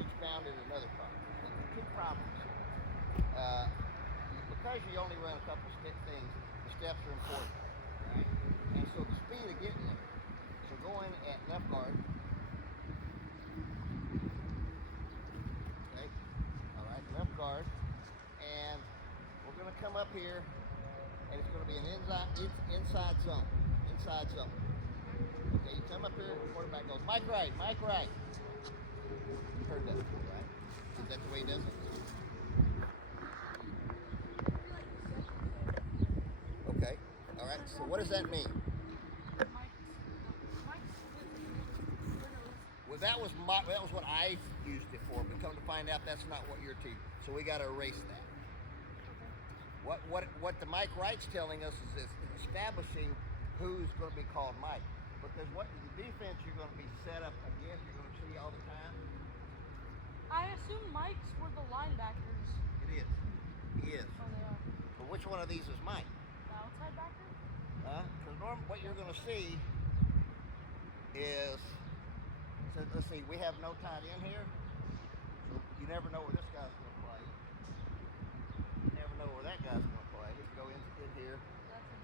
expounded another problem. There's two problems here. Uh, because you only run a couple things, the steps are important. All right, and so the speed of getting there. So going at left guard, okay, all right, left guard, and we're going to come up here, and it's going to be an inside zone, inside zone. Okay, you come up here, quarterback goes, Mike right, Mike right. You heard that before, right? Is that the way he does it? Okay, all right. So what does that mean? Well, that was what I used it for, but come to find out that's not what you're teaching. So we got to erase that. What the Mike Wright's telling us is this, establishing who's going to be called Mike. Because what the defense you're going to be set up against, you're going to see all the time. I assume Mike's were the linebackers. It is. He is. Oh, they are. But which one of these is Mike? The outside backer? Because what you're going to see is, so let's see, we have no tight end here. So you never know where this guy's going to play. You never know where that guy's going to play. He can go in here.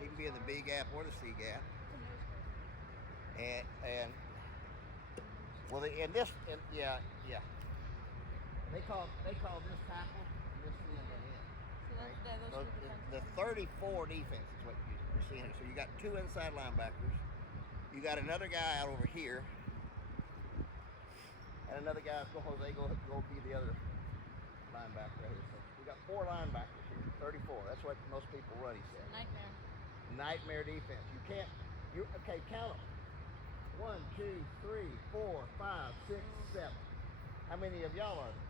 He can be in the B gap or the C gap. And well, yeah. They call this tackle and this end to end. So the 34 defense is what you're seeing. So you got two inside linebackers. You got another guy out over here, and another guy. Jose go be the other linebacker right here. So we got four linebackers here. 34. That's what most people run. He said. Nightmare defense. You can't. Okay. Count them. 1, 2, 3, 4, 5, 6, 7. How many of y'all are there?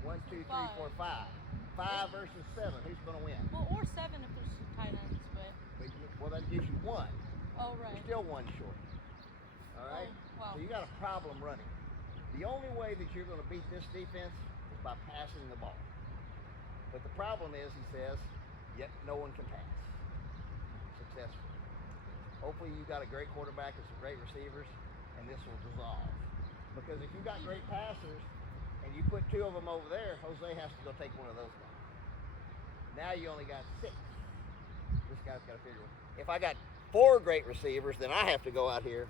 1, 2, 3, 4, 5. 5 versus 7. Who's going to win? Well, or 7 if there's some tight ends, but. Well, that gives you 1. Oh, right. You're still 1 short. All right? Oh, wow. So you got a problem running. The only way that you're going to beat this defense is by passing the ball. But the problem is, he says, yet no one can pass successfully. Hopefully you got a great quarterback and some great receivers, and this will dissolve. Because if you got great passers and you put 2 of them over there, Jose has to go take one of those guys. Now you only got 6. This guy's got to figure it. If I got 4 great receivers, then I have to go out here.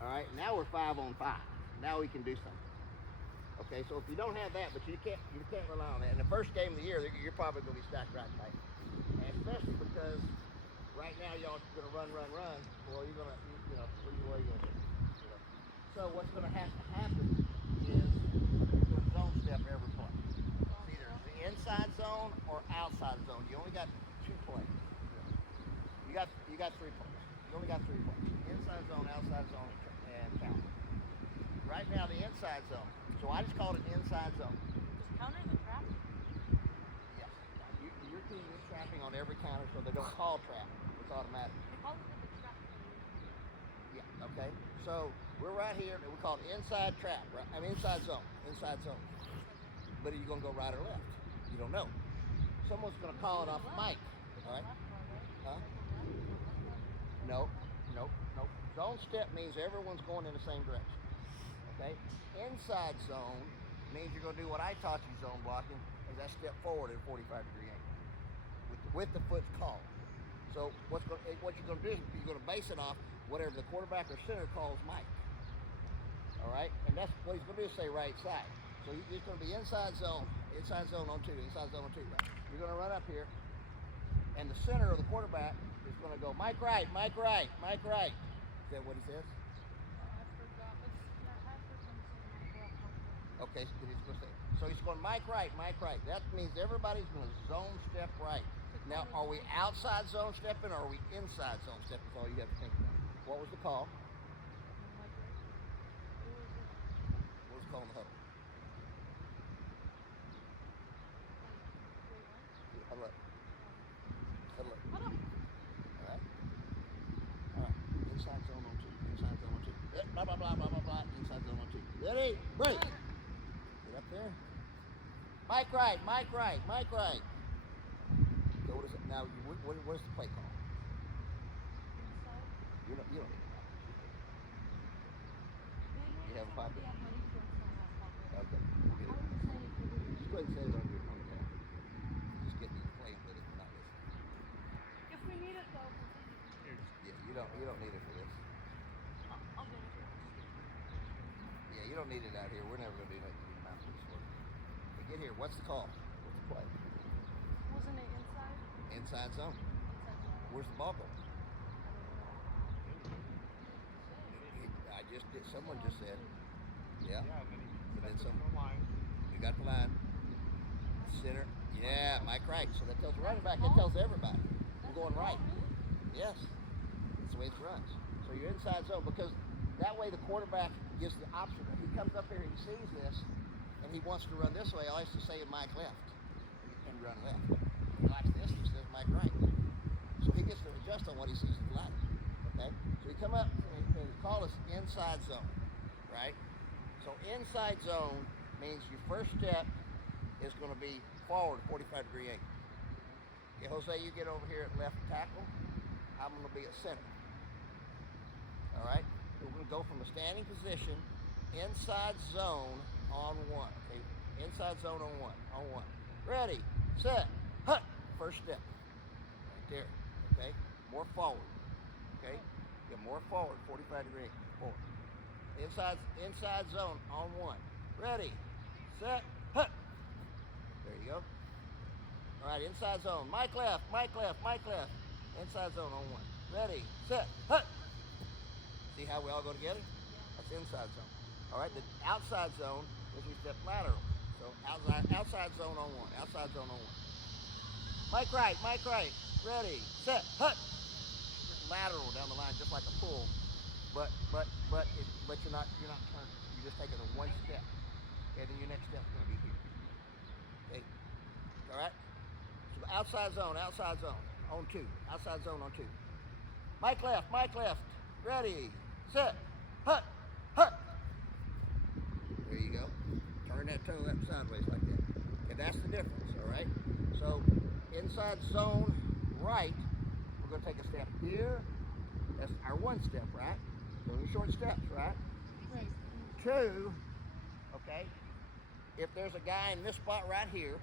All right, now we're 5 on 5. Now we can do something. Okay, so if you don't have that, but you can't rely on that. In the first game of the year, you're probably going to be stacked right tight, and especially because right now y'all are going to run. Well, you're going to, what are you going to do? So what's going to have to happen is you're going to zone step every play. It's either the inside zone or outside zone. You only got 2 plays. You got 3 plays. You only got 3 plays. Inside zone, outside zone, and counter. Right now, the inside zone. So I just called it inside zone. Is counter the trap? Yes. Your team is trapping on every counter, so they don't call trap. It's automatic. They call it the trap. Yeah. Okay. So we're right here. We call it inside trap. Right? I mean inside zone. Inside zone. But are you going to go right or left? You don't know. Someone's going to call it off Mike. All right. Huh? No. Zone step means everyone's going in the same direction. Okay? Inside zone means you're going to do what I taught you zone blocking, is that step forward at a 45-degree angle with the foot called. So what you're going to do is you're going to base it off whatever the quarterback or center calls Mike. All right? And that's what he's going to do is say right side. So he's going to be inside zone on 2, inside zone on 2. Right? You're going to run up here, and the center of the quarterback is going to go Mike right, Mike right, Mike right. Is that what he says? Okay, so he's going to say. So he's going Mike right, Mike right. That means everybody's going to zone step right. Now, are we outside zone stepping or are we inside zone stepping? That's all you have to think about. What was the call? What was the call in the huddle? Huddle up. Huddle up. All right. All right. Inside zone on 2. Inside zone on 2. Blah, blah, blah, blah, blah, blah. Inside zone on 2. Ready? Break. Get up there. Mike right, Mike right, Mike right. So what is it now? What is the play call? You don't need that. You have a pocket. don't need it out here. We're never gonna do that. You mountain sport. But get here. What's the call? What's the play? Wasn't it inside? Inside zone. Inside zone. Where's the ball going? Say. I just did. Someone just said. Yeah. Yeah, and then But then he some. the line. You got the line. Center. Yeah, Mike Wright. So that tells the running back. That tells everybody. We're going right. Yes. That's the way it runs. So you're inside zone because that way the quarterback gives the option. If he comes up here and he sees this and he wants to run this way, all he has to say is Mike left and run left. If he likes this, he says Mike right. So he gets to adjust on what he sees in the ladder. Okay? So you come up and call this inside zone. Right? So inside zone means your first step is going to be forward 45-degree angle. Okay, Jose, you get over here at left tackle. I'm going to be at center. All right? So we're going to go from a standing position, inside zone on one. Okay? Inside zone on one. On one. Ready, set, hut. First step. Right there. Okay? More forward. Okay? Get more forward, 45-degree angle. Forward. Inside zone on one. Ready, set, hut. There you go. All right, inside zone. Mike left, Mike left, Mike left. Inside zone on one. Ready, set, hut. See how we all go together? That's inside zone. All right, the outside zone is we step lateral. So outside zone on one. Outside zone on one. Mike right, Mike right. Ready, set, hut. Lateral down the line, just like a pull. But you're not turning. You're just taking a one step. Okay, then your next step's going to be here. Okay. All right. So outside zone on two. Outside zone on two. Mike left. Ready, set, hut, hut. There you go. Turn that toe up sideways like that. Okay, that's the difference. All right. So inside zone right, we're going to take a step here. That's our one step, right? Those are short steps, right? Right. Two, okay, if there's a guy in this spot right here,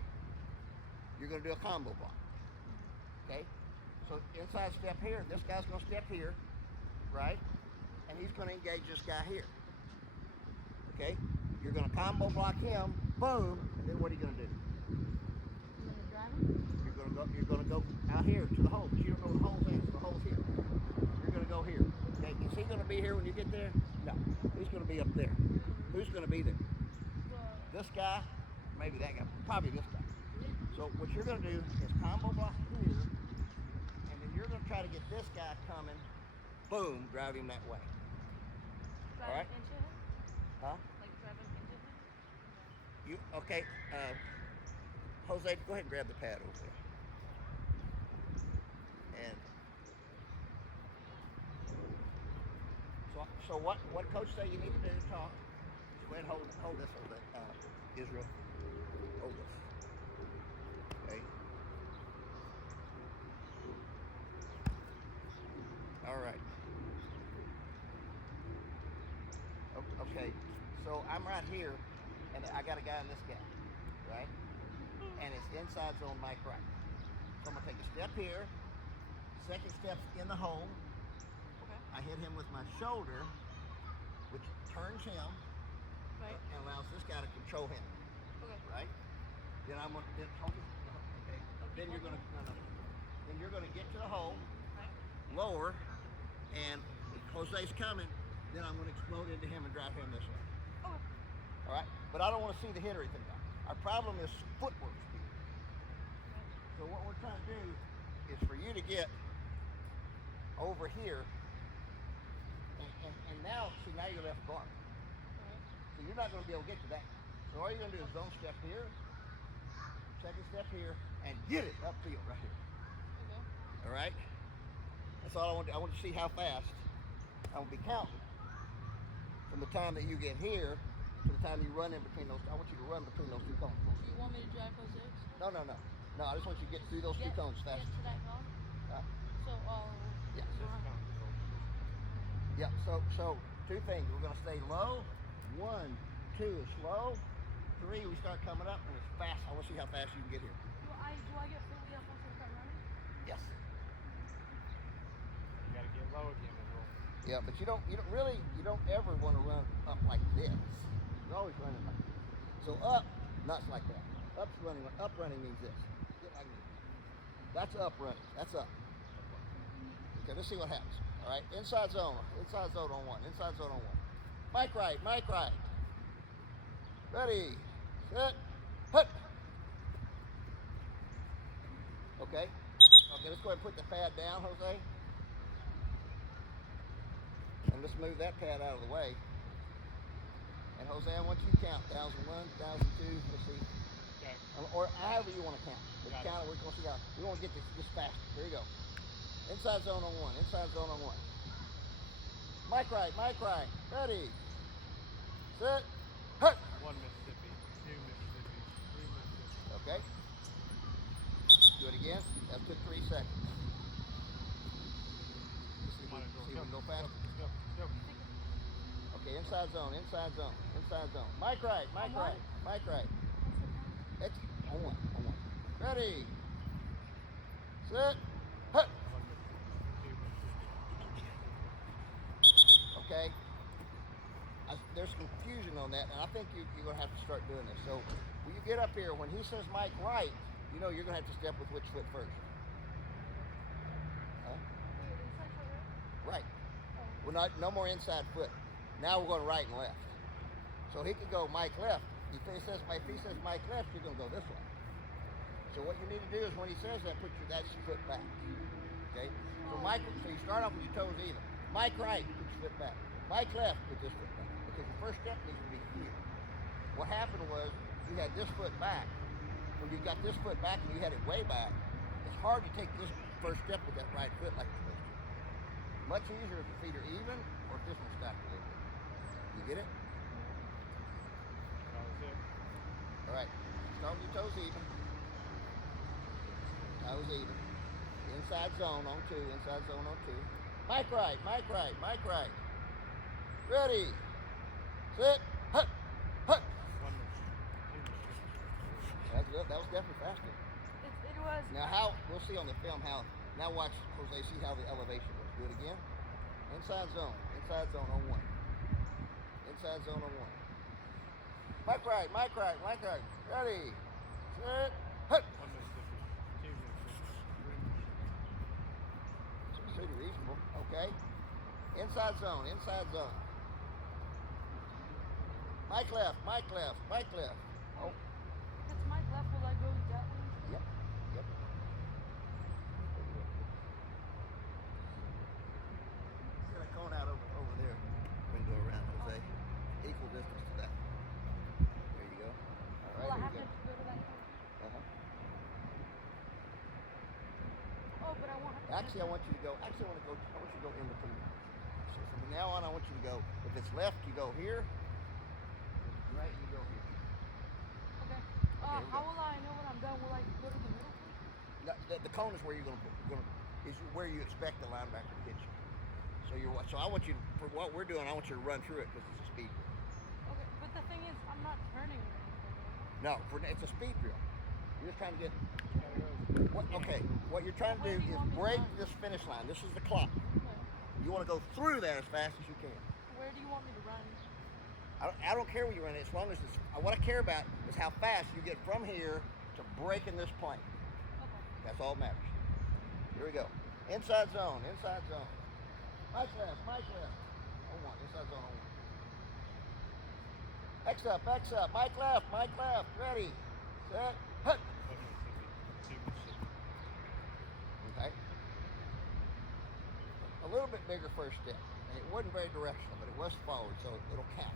you're going to do a combo block. Okay? So inside step here, this guy's going to step here, right? And he's going to engage this guy here. Okay? You're going to combo block him, boom, and then what are you going to do? You gonna drive him? You're going to go out here to the hole, because you don't know the hole's in, so the hole's here. You're going to go here. Okay? Is he going to be here when you get there? No. He's going to be up there. Who's going to be there? This guy, maybe that guy, probably this guy. So what you're going to do is combo block here, and then you're going to try to get this guy coming, boom, drive him that way. Drive All right. into him? Huh? Like drive him into him? You okay? Jose, go ahead and grab the pad over there. And so what coach say you need to do? Talk. Just go ahead and hold this over there, Israel. Hold this. Okay. All right. Okay. So I'm right here, and I got a guy in this gap, right? And it's inside zone Mike right. So I'm gonna take a step here. Second step's in the hole. Okay. I hit him with my shoulder, which turns him Right. and allows this guy to control him. Okay. Right? Then I'm gonna hold it. Okay. Then you're gonna Then you're gonna get to the hole, Right. lower, and if Jose's coming, then I'm gonna explode into him and drive him this way. Okay. All right? But I don't want to see the hit or anything now. Our problem is footwork speed. So what we're trying to do is for you to get over here, and now, see, now you're left guard. Right. So you're not going to be able to get to that. So all you're going to do is zone step here, second step here, and get it upfield right here. Okay. All right? That's all I want to do. I want to see how fast I will be counting from the time that you get here to the time you run in between those. I want you to run between those two cones. So you want me to drive Jose? No. No, I just want you to get through those two cones fast. Get to that cone? Huh? So I'll... Yeah. run. Yeah, so two things. We're going to stay low. 1, 2 is slow. 3, we start coming up, and it's fast. I want to see how fast you can get here. Do I get fully up once I start running? Yes. You gotta get low again and roll. Yeah, but you don't ever want to run up like this. You're always running like this. So up, nuts like that. Up running means this. Get like this. That's up running. That's up. Okay, let's see what happens. All right, inside zone on one. Inside zone on one. Mike right. Ready, set, hut. Okay, let's go ahead and put the pad down, Jose. And let's move that pad out of the way. And Jose, I want you to count 1,001, 1,002, let's see. Okay. Or however you want to count. Let's Got count it. We're going to see how. We want to get this faster. Here you go. Inside zone on one. Mike right. Ready. Set. Hut. 1 Mississippi, 2 Mississippi, 3 Mississippi. Okay. Do it again. That took 3 seconds. See if Come on, we can go faster. Let's go. Okay, inside zone. Mike right. It's on one. Ready. Set. Hut. 1 Mississippi, 2 Mississippi. Okay. There's confusion on that, and I think you're going to have to start doing this. So when you get up here, when he says Mike right, you know you're going to have to step with which foot first. Huh? Right. Well, no more inside foot. Now we're going right and left. So he could go Mike left. If he says Mike left, you're going to go this way. So what you need to do is when he says that, put that foot back. Okay? So so you start off with your toes even. Mike right, put your foot back. Mike left, put this foot back. Because your first step needs to be here. What happened was you had this foot back. When you got this foot back and you had it way back, it's hard to take this first step with that right foot like you're supposed to. Much easier if your feet are even or if this one's stacked a little bit. You get it? That was it. All right. Start with your toes even. Toes even. Inside zone on two. Mike right. Ready. Sit. Hut. 1 Mississippi, 2 Mississippi. That's good. That was definitely faster. It was. Now we'll see on the film how, now watch Jose, see how the elevation was. Do it again. Inside zone on one. Mike right. Ready. Sit. Hut. 1 Mississippi, 2 Mississippi, 3 Mississippi. It's pretty reasonable. Okay. Inside zone. Mike left. Oh, It's Mike left. Will I go that way? yep. Get a cone out over there. We can go around, Jose. Equal distance to that. There you go. All right. Will I here have we to go. go to that? Oh, but I won't have to. Actually, I want you to go in between. So from now on, I want you to go. If it's left, you go here. Right, you go here. Okay. here we How go. will I know when I'm done? Will I go to the middle? No, the cone is where you're is where you expect the linebacker to hit you. So I want you to, for what we're doing, I want you to run through it because it's a speed drill. Okay, but the thing is, I'm not turning or anything. No, it's a speed drill. You're just trying to get. What you're trying to do Where do you is want me to break run? this finish line. This is the clock. Okay. You want to go through that as fast as you can. Where do you want me to run? I don't care where you run it, as long as what I care about is how fast you get from here to breaking this plane. Okay. That's all that matters. Here we go. Inside zone. Mike left. On one. Inside zone on one. X up. Mike left. Ready. Set. Hut. 1 Mississippi, 2 Mississippi. Okay. A little bit bigger first step. And it wasn't very directional, but it was forward, so it'll count.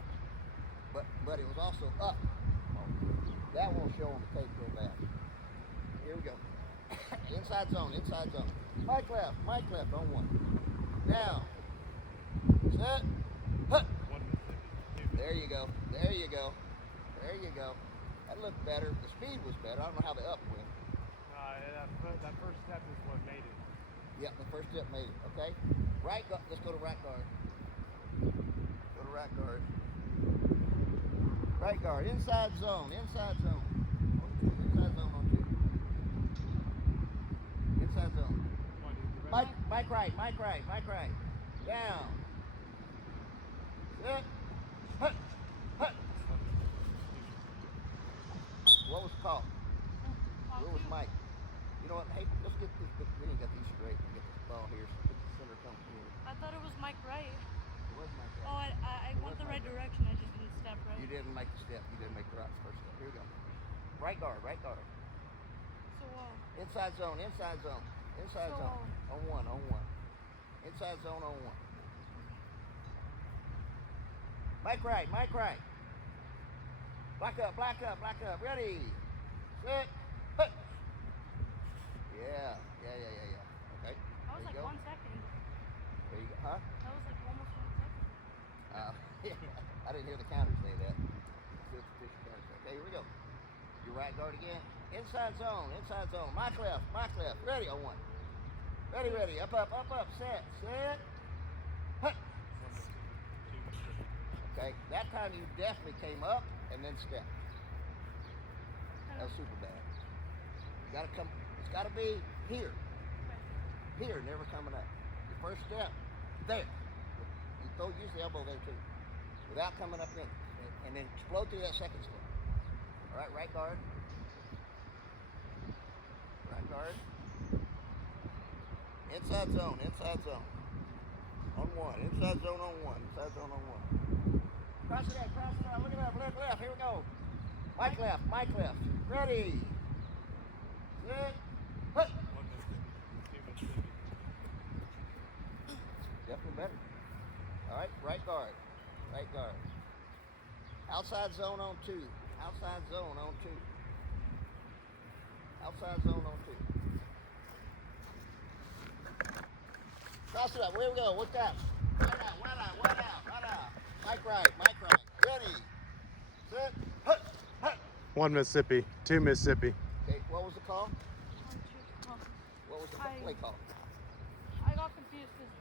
But it was also up. That won't show on the tape real bad. Here we go. Inside zone. Mike left on one. Now. Set. Hut. 1 Mississippi, 2 There you go. That looked better. The speed was better. I don't know how the up went. That first step is what made it. Yeah, the first step made it. Okay. Let's go to right guard. Right guard. Inside zone. Inside zone on two. Inside zone. Come on, dude, you ready? Mike right. Down. Set. Hut. 1 call? Off Where was you. Mike? You know what? Hey, let's get this. We ain't got these straight. Get this ball here. So get the center come here. I thought it was Mike Wright. It was Mike. Oh, Right. I It went was the right Mike. direction. I just didn't step right. You didn't make the step. You didn't make the right first step. Here we go. Right guard. Right guard. So, Inside zone. Inside zone. Inside So, zone. On one. On one. Inside zone on one. Mike right. Mike right. Black up. Black up. Black up. Ready. Set. Hut. Yeah. Yeah. Yeah. Yeah. Yeah. Okay. that was There you like go. 1 second. There you go. Huh? That was like almost 1 second. I didn't hear the counter say that. Okay, here we go. Your right guard again. Inside zone. Inside zone. Mike left. Mike left. Ready on one. Ready, ready. Up, up, up, up. Set. Set. Hut. 1 Mississippi, 2 Mississippi. Okay. That time you definitely came up and then stepped. That was super bad. You gotta come. It's gotta be here. Here, never coming up. Your first step, there. You use the elbow there too, without coming up in, and then explode through that second step. All right, right guard. Right guard. Inside zone. Inside zone. On one. Inside zone on one. Inside zone on one. Cross it out. Cross it out. Look it up. Look left. Here we go. Mike left. Mike left. Ready. Set. Hut. 1 Mississippi, 2 Mississippi. Definitely better. All right, right guard. Right guard. Outside zone on two. Outside zone on two. Outside zone on two. Cross it up. Here we go. What's that? Right out, right out, right out, right out. Mike right, Mike right. Ready. Set. Hut. Hut. 1 Mississippi, 2 Mississippi. Okay, what was the call? 1, 2, What was the I- play call? I got confused because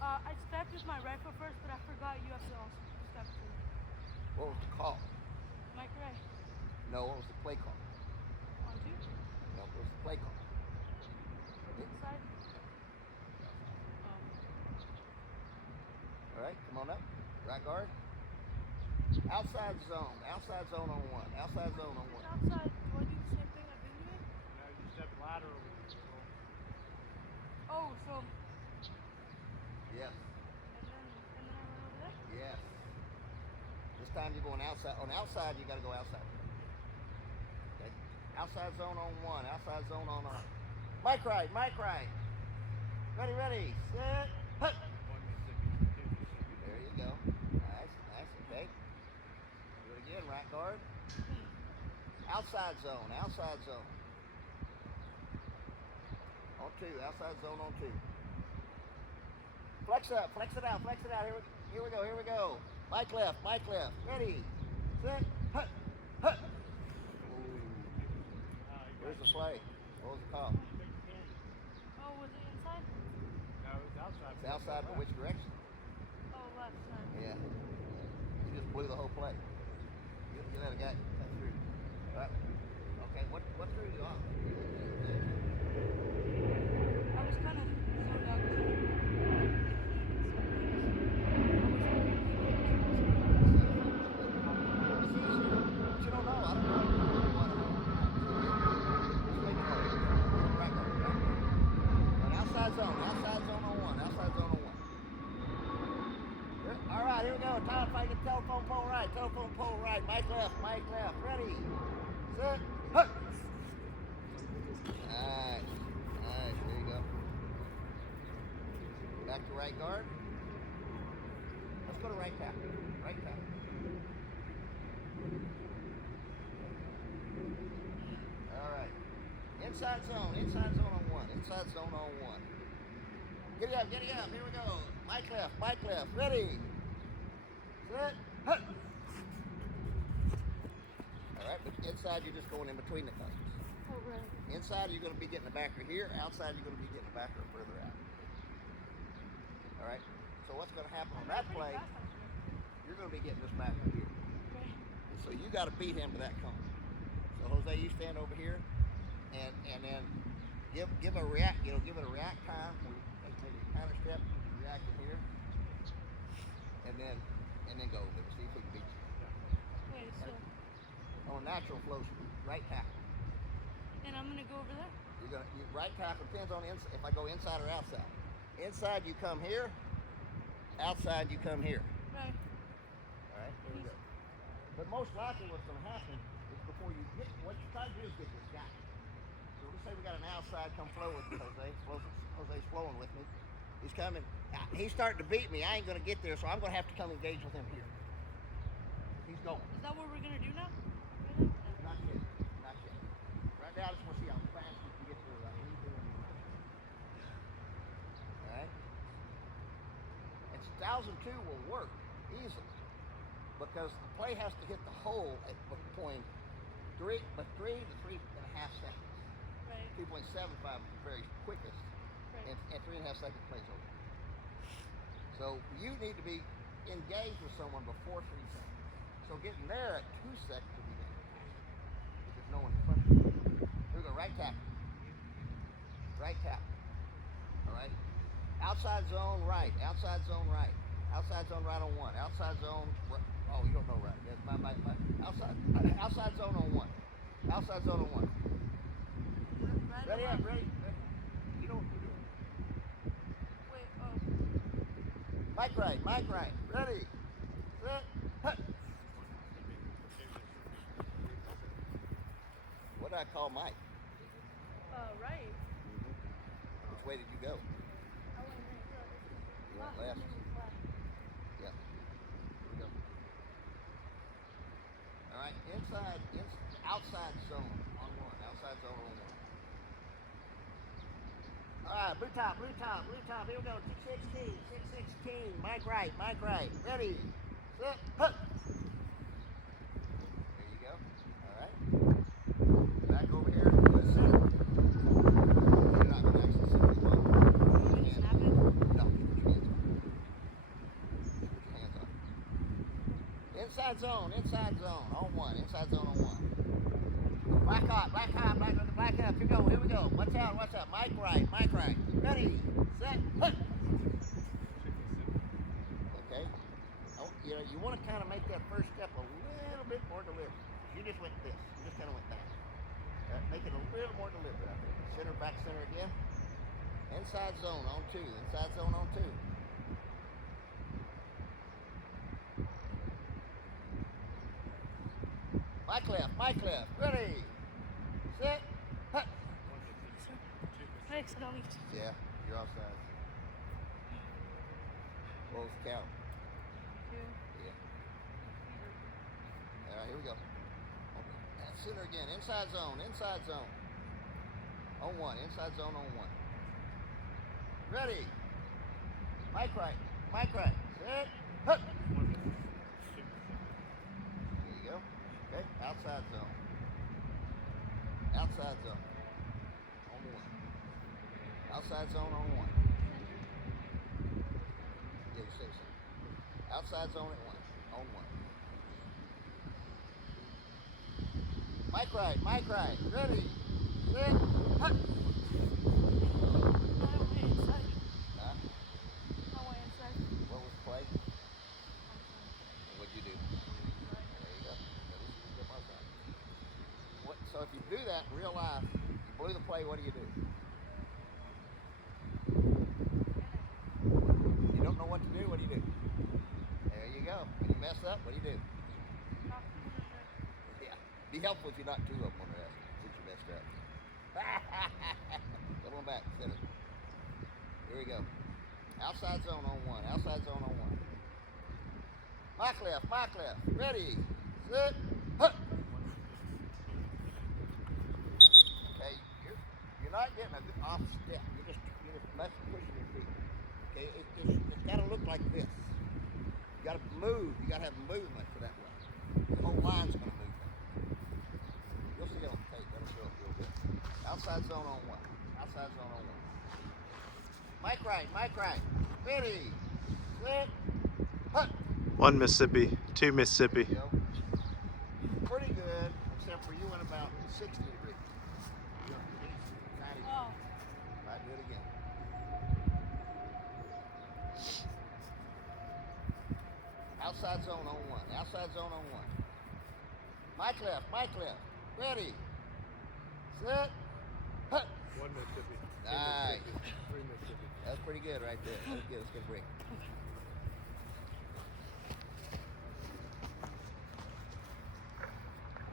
I stepped with my right foot first, but I forgot you have to also step too. What was the call? Mike Wright. No, what was the play call? 1, 2. No, what was the play call? Inside. All right, come on up. Right guard. Outside zone. Outside zone on one. Outside zone on one. Outside. Do I do the same thing I've been doing? Now you step laterally. Oh, so Yes. and then I run over there. Yes. This time you're going outside. On outside, you got to go outside. Okay. Outside zone on one. Outside zone on one. Mike right. Mike right. Ready, ready. Set. Hut. 1 Mississippi, 2 Mississippi. There you go. Nice, nice. Okay. Do it again. Right guard. Outside zone. Outside zone. On two. Outside zone on two. Flex up. Flex it out. Flex it out. Here we go. Here we go. Mike left. Mike left. Ready. Set. Hut. Hut. Where's the play? What was the call? Oh, was it inside? No, it's outside. It's outside, but which direction? Oh, left side. Yeah. You just blew the whole play. You let a guy come through. All right. Okay. What threw you off? I was kind of zoned out. You don't know. I don't know. Right guard, right guard. And outside zone on one. Outside zone on one. All right, here we go. Time to fight the telephone pole right. Telephone pole right. Mike left. Mike left. Ready. Set. Hut. Nice. Nice. There you go. Back to right guard. Let's go to right tackle. Right tackle. All right. Inside zone on one. Inside zone on one. Get it up. Here we go. Mike left. Ready. Set. Hut. All right, but inside you're just going in between the cusps. Oh, right. Inside you're going to be getting the backer here. Outside you're going to be getting the backer further out. All right. So what's going to happen on that play? You're going to be getting this backer here. Okay. And so you got to beat him to that cone. So Jose, you stand over here, and then give a react. Give it a react time. Where you take maybe a counter step, react in here, and then go with it. See if we can beat you Wait, so on a natural flow speed. right tackle. And I'm gonna go over there. Right tackle depends on if I go inside or outside. Inside you come here. Outside you come here. Right. All right, here we go. But most likely what's going to happen is before you get, what you try to do is get this guy. So let's say we got an outside come flow with me, Jose. Jose's flowing with me. He's coming. He's starting to beat me. I ain't going to get there, so I'm going to have to come engage with him here. He's going. Is that what we're gonna do now? Not yet. Not yet. Right now, I just want to see how fast you can get to anything. All right? And 1002 will work easily because the play has to hit the hole at between 3 to 3.5 seconds. Right. 2.75 is the very quickest, Right. and 3.5 seconds plays over. So you need to be engaged with someone before 3 seconds. So getting there at 2 seconds would be dangerous. There's no one in front of you. Here we go, right tackle. Right tackle. All right. Outside zone right. Outside zone right. Outside zone right on 1. Outside zone. Oh, you don't know right. That's my outside zone on 1. Outside zone on 1. Right. Ready up. Ready. You know what you're doing. Wait. Mike right. Mike right. Ready. Set. Hut. What did I call Mike? Right. Which way did you go? I went right. You went left. Yeah. Here we go. All right. Outside zone on 1. Outside zone on 1. All right. Blue top. Blue top. Blue top. Here we go. 616. 616. Mike right. Mike right. Ready. Set. Hut. There you go. All right. Back over here to the center. You're not going to actually see me well. Put your hands on. No, put your hands on. Put your hands on. Inside zone on 1. Inside zone on 1. Black hot. Here we go. Watch out. Mike right. Ready, set, hut. Okay. You want to kind of make that first step a little bit more deliberate. You just went this. You just kind of went back. Make it a little more deliberate out there. Back center again. Inside zone on 2. Inside zone on 2. Mike left. Ready. Set. Hut. I accidentally. Yeah, you're offside. What was the count? 2. Yeah. All right, here we go. Center again. Inside zone. On 1. Inside zone on 1. Ready. Mike right. Set. Hut. There you go. Okay. Outside zone. On 1. Outside zone on 1. Yeah, you say so. Outside zone at 1. On 1. Mike right. Ready. Set. Hut. I went inside. Huh? I went inside. What was the play? What'd you do? There you go. Step outside. So if you do that in real life, you blew the play, what do? You don't know what to do, what do? There you go. When you mess up, what do? Yeah. Be helpful if you're not 2 of them on the rest, since you messed up. Come on back, center. Here we go. Outside zone on 1. Mike left. Ready. Set. Hut. Okay, you're not getting a good off step. You're just pushing your feet. Okay, it's got to look like this. You got to move. You got to have movement for that way. The whole line's going to move. You'll see it on the tape. That'll show up real good. Outside zone on 1. Mike right. Ready. Set. Hut. 1 Mississippi, 2 Mississippi. There you go. Pretty good, except for you went about 60 degrees. 90 degrees. Oh. All right, do it again. Outside zone on 1. Mike left. Ready. Set. Hut. One Mississippi. Two Nice. Mississippi. Three Mississippi. That's pretty good right there. That's good. Let's get a break.